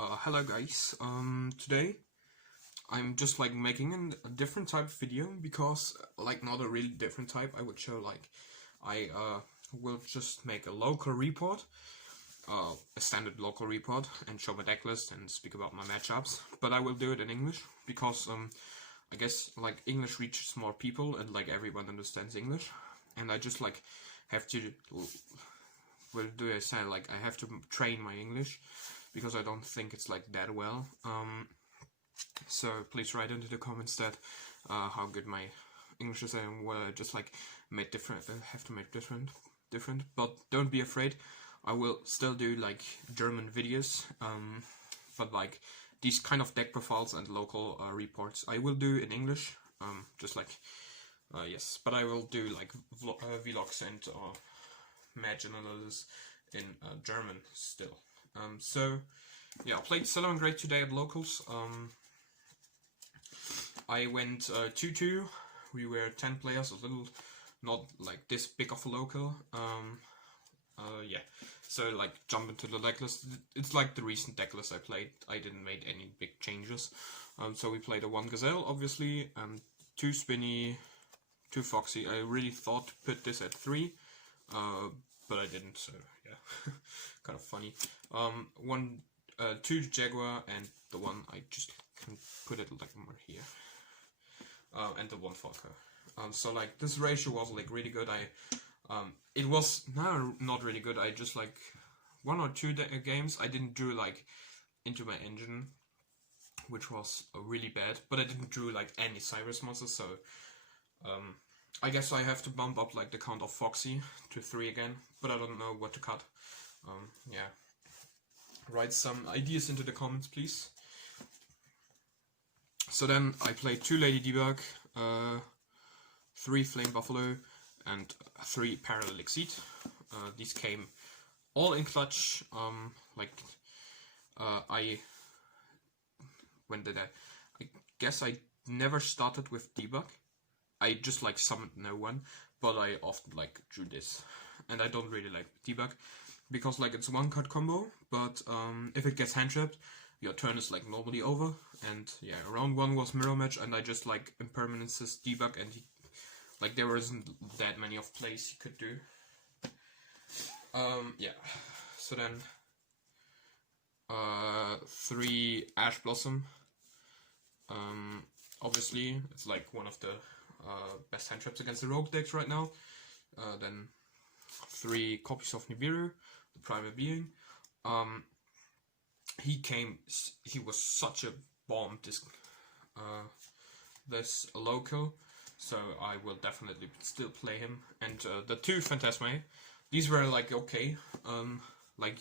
Hello guys, today I'm just like making a different type of video because like not a really different type. I would show like I will just make a local report, a standard local report, and show my deck list and speak about my matchups, but I will do it in English because I guess like English reaches more people and like everyone understands English, and I just like have to I have to train my English because I don't think it's like that well. So please write into the comments that how good my English is and what I just like have to make different. But don't be afraid. I will still do like German videos, but like these kind of deck profiles and local reports I will do in English. Just like yes, but I will do like vlogs and match analysis in German still. So yeah, I played Cello and Great today at locals. I went 2-2. We were 10 players, a little not like this big of a local. Yeah, so like jump into the deck list. It's like the recent deck list I played. I didn't make any big changes. So we played a 1 Gazelle, obviously, 2 Spinny, 2 Foxy. I really thought to put this at 3, but I didn't, so yeah, kind of funny. 2 Jaguar, and the one I just can put it like more here, and the 1 Falco. So like this ratio was like really good. It was not really good. I just like 1 or 2 games I didn't drew like into my engine, which was really bad. But I didn't drew like any Cyrus monsters, so I guess I have to bump up like the count of Foxy to 3 again, but I don't know what to cut. Yeah, write some ideas into the comments, please. So then I played 2 Lady Debug, 3 Flame Buffalo, and 3 Parallel Exceed. These came all in clutch. When did I guess I never started with Debug. I just like summoned no one, but I often like drew this, and I don't really like Debug because like it's 1 card combo, but if it gets hand trapped, your turn is like normally over. And yeah, round 1 was mirror match, and I just like impermanences Debug, and like there isn't that many of plays you could do. Yeah, so then 3 Ash Blossom. Obviously it's like one of the best hand traps against the rogue decks right now. Then 3 copies of Nibiru, the Primal Being. He was such a bomb this local, so I will definitely still play him. And the 2 Phantasmae, these were like okay. Like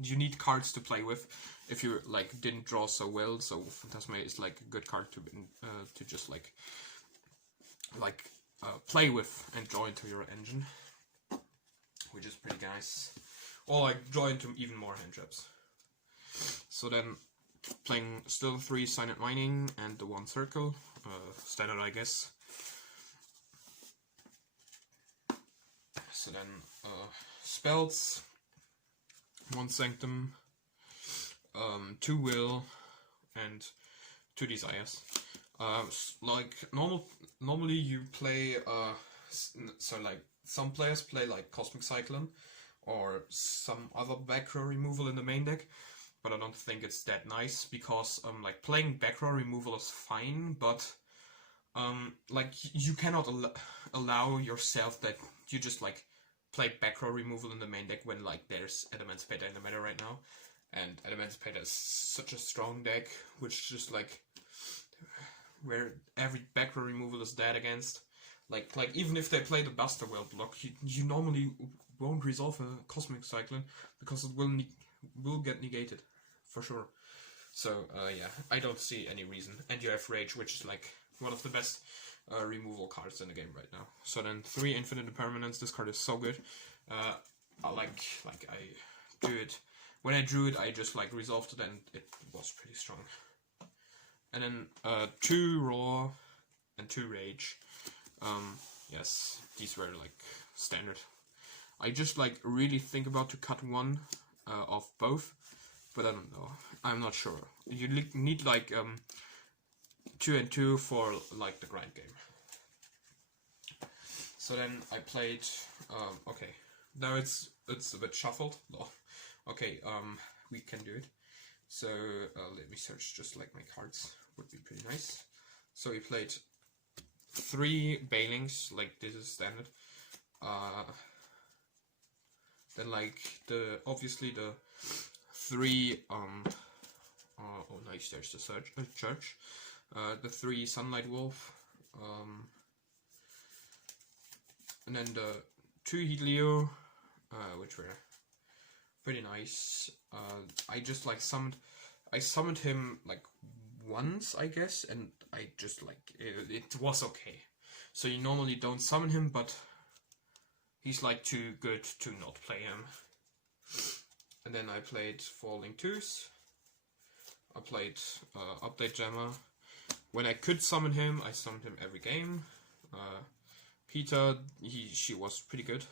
you need cards to play with if you like didn't draw so well. So Phantasmae is like a good card to just like play with and draw into your engine, which is pretty nice. Or like draw into even more hand traps. So then playing still 3 Silent Mining and the 1 Circle, standard I guess. So then spells, 1 Sanctum, 2 Will, and 2 Desires. Like normally you play so like some players play like Cosmic Cyclone or some other back row removal in the main deck, but I don't think it's that nice because like playing back row removal is fine, but like you cannot allow yourself that you just like play back row removal in the main deck when like there's Adamantipator in the meta right now, and Adamantipator is such a strong deck, which just like where every back row removal is dead against. Like even if they play the Buster Well block, you normally won't resolve a Cosmic Cyclone because it will get negated for sure. So yeah, I don't see any reason. And you have Rage, which is like one of the best removal cards in the game right now. So then 3 Infinite Impermanence. This card is so good. I like I do it when I drew it. I just like resolved it, and it was pretty strong. And then 2 Raw and 2 Rage. Yes, these were like standard. I just like really think about to cut one of both, but I don't know. I'm not sure. You need like 2 and 2 for like the grind game. So then I played. Okay, now it's a bit shuffled. No. Okay, we can do it. So let me search just like my cards. Would be pretty nice. So we played 3 Bailings, like this is standard. Then like obviously the 3 oh nice, there's the church. The 3 Sunlight Wolf, and then the 2 Helio, which were pretty nice. I just like summoned him like once, I guess, and I just like it was okay. So you normally don't summon him, but he's like too good to not play him. And then I played Falling Twos. I played Update Jammer. When I could summon him, I summoned him every game. Peter, she was pretty good.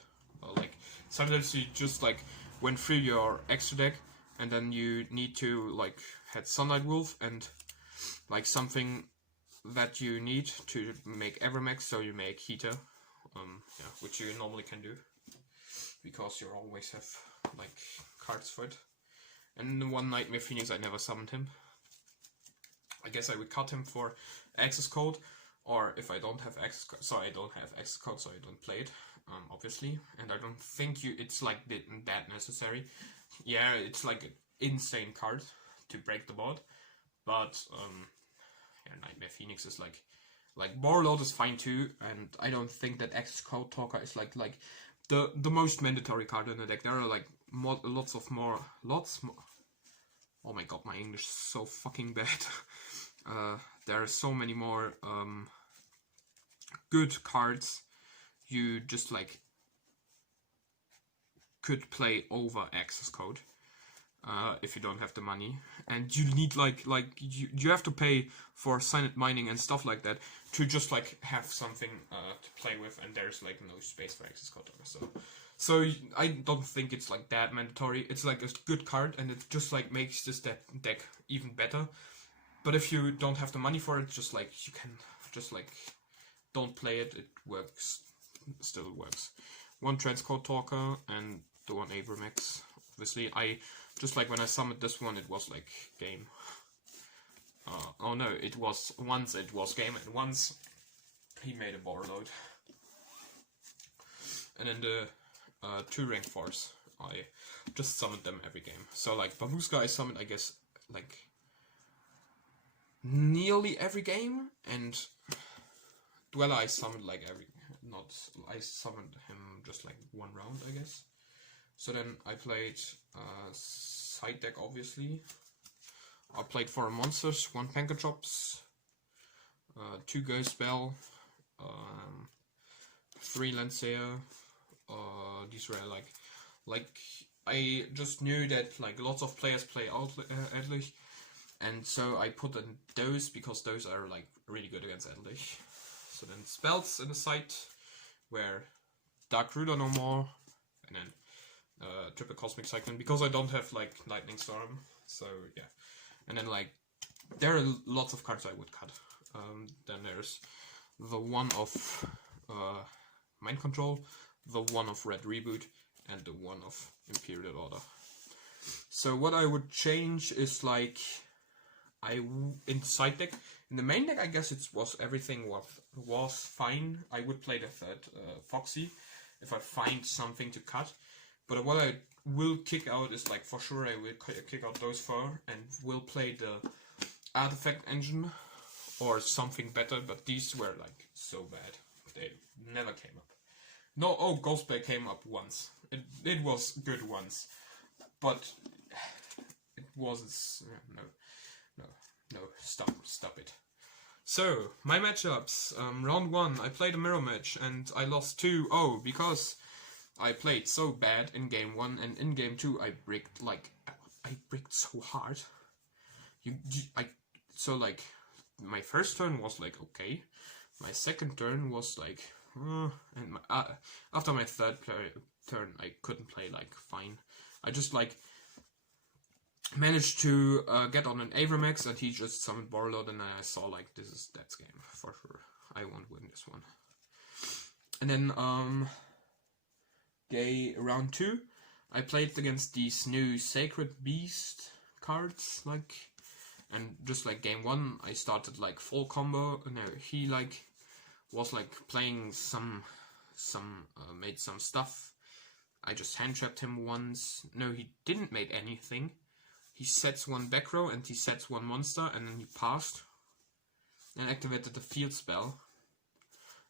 Like sometimes you just like went through your extra deck, and then you need to like had Sunlight Wolf and like something that you need to make Evermax, so you make Heater, yeah, which you normally can do because you always have like cards for it. And the one Nightmare Phoenix, I never summoned him. I guess I would cut him for access code, or if I don't have access code, so I don't have access code, so I don't play it, obviously. And I don't think it's like that necessary. Yeah, it's like an insane card to break the board, but yeah, Nightmare Phoenix is like Warlord is fine too, and I don't think that access code talker is like the most mandatory card in the deck. There are like lots more. Oh my god, my English is so fucking bad. There are so many more good cards you just like could play over access code if you don't have the money, and you need you have to pay for silent mining and stuff like that to just like have something to play with, and there's like no space for access code. So I don't think it's like that mandatory. It's like a good card, and it just like makes this deck even better. But if you don't have the money for it, just like you can just like don't play it. It works, still works. 1 Transcode Talker and the 1 Abramax. Obviously, I just like when I summoned this one, it was like game. Oh no, it was game, and once he made a Warlord. And then the 2 Rank Force, I just summoned them every game. So like Babushka I summoned, I guess, like nearly every game, and Dweller I summoned like I summoned him just like 1 round, I guess. So then I played side deck, obviously. I played 4 monsters, 1 Panker Chops, 2 Ghost Spell, 3 Landseer. These were like I just knew that like lots of players play Eldlich, and so I put in those because those are like really good against Eldlich. So then spells in the side were Dark Ruler no more, and then Triple Cosmic Cyclone because I don't have like Lightning Storm. So yeah, and then like there are lots of cards I would cut. Then there's the 1 of Mind Control, the 1 of Red Reboot, and the 1 of Imperial Order. So what I would change is like in the side deck. In the main deck, I guess everything was fine. I would play the 3rd Foxy if I find something to cut. But what I will kick out is like for sure I will kick out those 4 and will play the Artifact Engine or something better. But these were like so bad, they never came up. No, oh, Ghostbane came up once. It was good once, but it wasn't. No, stop it. So my matchups. Round 1, I played a mirror match and I lost 2-0 because I played so bad in game 1, and in game 2 I bricked so hard. So like my first turn was like okay, my second turn was like. And after my 3rd turn, I couldn't play like fine. I just like managed to get on an Avermax, and he just summoned Warlord, and I saw like this is Dead's game for sure. I won't win this one. And then round 2, I played against these new Sacred Beast cards, like, and just like game 1, I started like full combo. No, he like was like playing some made some stuff. I just hand trapped him once. No, he didn't make anything. He sets one back row and he sets one monster, and then he passed and activated the field spell.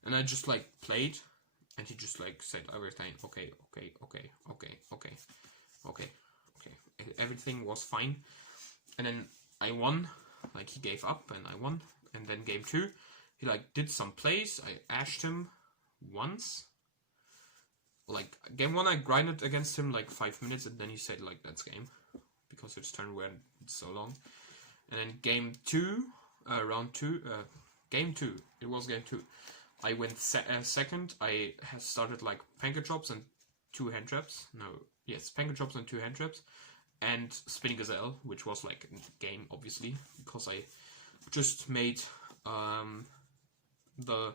And I just like played, and he just like said everything. Okay. Everything was fine. And then I won. Like, he gave up and I won. And then game 2, he like did some plays. I ashed him once. Like, game 1 I grinded against him like 5 minutes, and then he said like that's game, because his turn went so long. And then game 2, round 2, game 2, it was game 2. I went second. I had started like Panker Drops and 2 hand traps. Panker Drops and 2 hand traps. And Spinning Gazelle, which was like in the game, obviously, because I just made the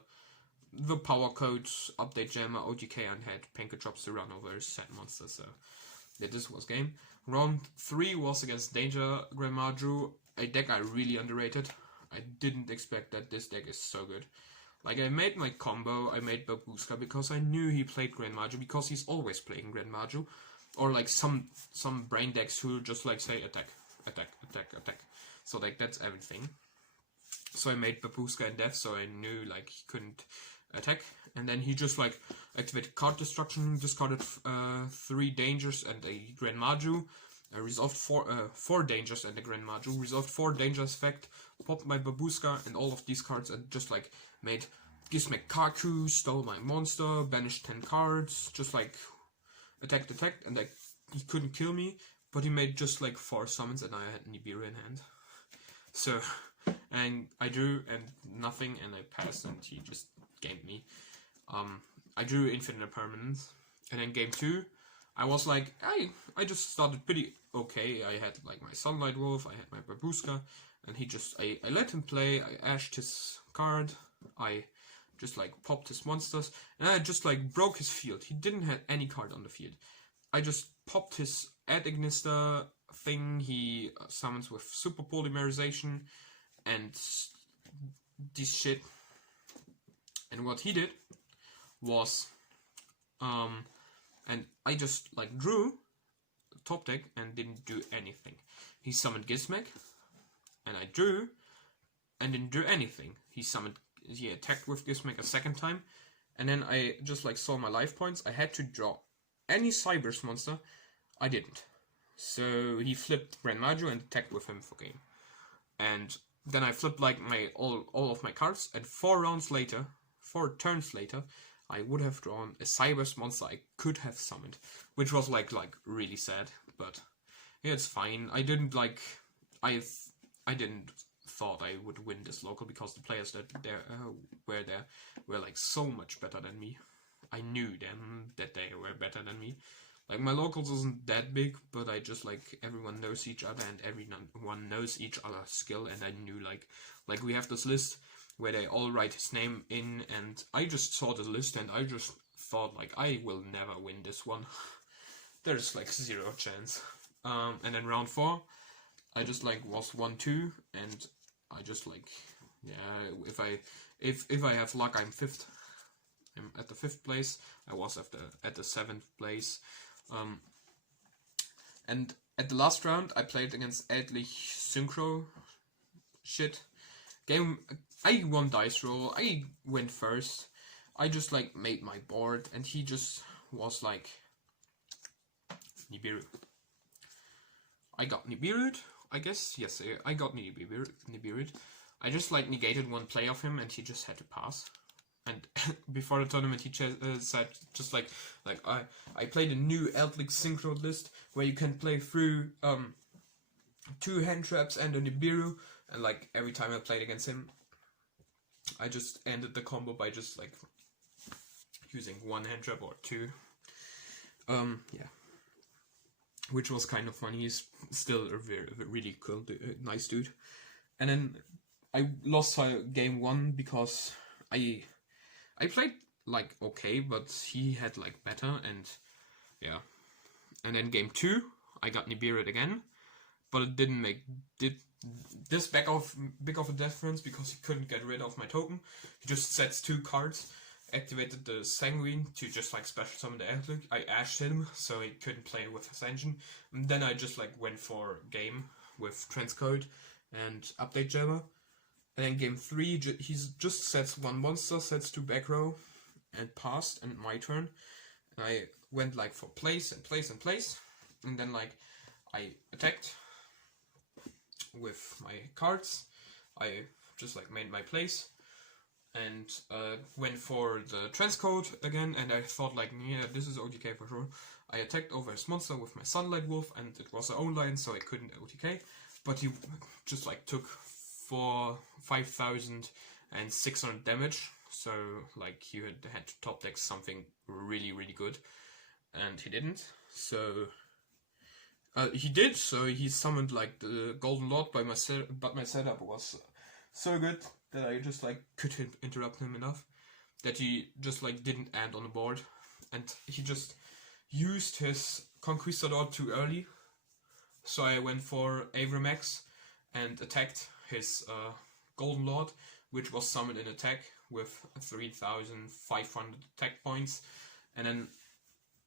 power code update jammer OTK and had Panker Drops to run over set monsters. So yeah, this was game. Round 3 was against Danger Grandmaju, a deck I really underrated. I didn't expect that this deck is so good. Like, I made my combo, I made Babushka because I knew he played Grandmaju, because he's always playing Grandmaju. Or like some brain decks who just like say attack. So like that's everything. So I made Babushka in death, so I knew like he couldn't attack. And then he just like activated card destruction, discarded 3 dangers and a Grandmaju. I resolved 4 dangers and a Grandmaju, resolved 4 dangers effect, popped my Babushka and all of these cards, and just like made Gizmek Kaku, stole my monster, banished 10 cards, just like attacked, and like he couldn't kill me, but he made just like 4 summons, and I had Nibiru in hand. So, and I drew and nothing, and I passed, and he just gamed me. I drew Infinite Permanence, and then game 2, I was like, I just started pretty okay. I had like my Sunlight Wolf, I had my Babushka, and he just, I let him play, I ashed his card, I just like popped his monsters, and I just like broke his field. He didn't have any card on the field. I just popped his Ad Ignister thing. He summons with Super Polymerization and this shit. And what he did was, and I just like drew top deck and didn't do anything. He summoned Gizmek, and I drew and didn't do anything. He attacked with Gizmek a second time, and then I just like saw my life points. I had to draw any Cybers monster. I didn't. So he flipped Grandmaju and attacked with him for game. And then I flipped like my all of my cards, and 4 turns later, I would have drawn a Cybers monster I could have summoned, which was like really sad. But yeah, it's fine. I didn't like I didn't thought I would win this local, because the players that were like so much better than me. I knew them that they were better than me. Like, my locals isn't that big, but I just like everyone knows each other and everyone knows each other's skill, and I knew like we have this list where they all write his name in, and I just saw the list and I just thought like I will never win this one. There's like 0 chance. And then round 4, I just like was 1-2, and I just like, yeah, if I have luck, I'm 5th. I'm at the 5th place. I was at the 7th place. And at the last round, I played against Eldlich Synchro shit. Game, I won dice roll. I went first. I just like made my board, and he just was like Nibiru. I got Nibiru'd, I guess. Yes, I got Nibiru'd. I just like negated one play of him, and he just had to pass. And before the tournament, he said just like I played a new Eldlich Synchro list where you can play through 2 hand traps and a Nibiru, and like every time I played against him, I just ended the combo by just like using 1 hand trap or 2. Yeah. which was kind of funny. He's still a really cool, nice dude. And then I lost game 1 because I played like okay, but he had like better, and yeah. And then game 2, I got Nibiru again, but it didn't make this big of a difference because he couldn't get rid of my token. He just sets 2 cards, activated the Sanguine to just like special summon the Electric. I ashed him, so he couldn't play with Ascension. And then I just like went for game with Transcode and Update Jammer. And then game 3, he just sets 1 monster, sets 2 back row, and passed, and my turn. And I went like for place and place and place, and then like I attacked with my cards. I just like made my place and went for the transcode again, and I thought like, yeah, this is OTK for sure. I attacked over his monster with my Sunlight Wolf, and it was a own line, so I couldn't OTK, but he just like took 5,600 damage, so like he had to top deck something really good, and he didn't. So he did, so he summoned like the Golden Lord but my setup was so good that I just like couldn't interrupt him enough, that he just like didn't end on the board, and he just used his Conquistador too early. So I went for Avramax and attacked his Golden Lord, which was summoned in attack with 3,500 attack points, and then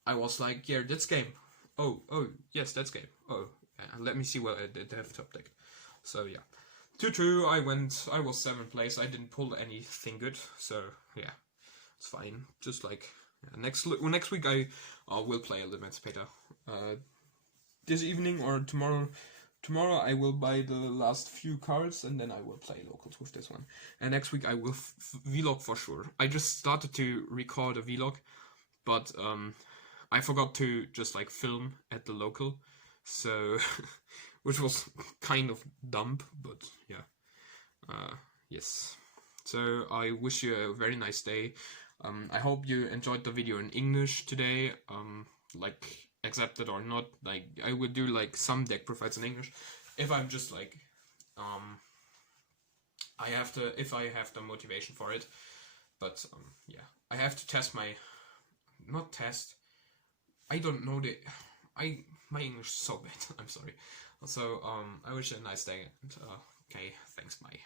I was like, yeah, that's game. Oh, yes, that's game. Oh, let me see what I did have top deck. So yeah, 2-2. I was 7th place. I didn't pull anything good, so yeah, it's fine. Just like next week I will play a Emancipator. This evening or tomorrow. Tomorrow I will buy the last few cards, and then I will play locals with this one. And next week I will vlog for sure. I just started to record a vlog, but I forgot to just like film at the local, so which was kind of dumb, but yeah. Yes. So I wish you a very nice day. I hope you enjoyed the video in English today. Like, accepted or not, like I would do like some deck profiles in English if I'm just like if I have the motivation for it. But yeah, I have to test my I don't know my English is so bad. I'm sorry. So I wish you a nice day, and okay, thanks, bye.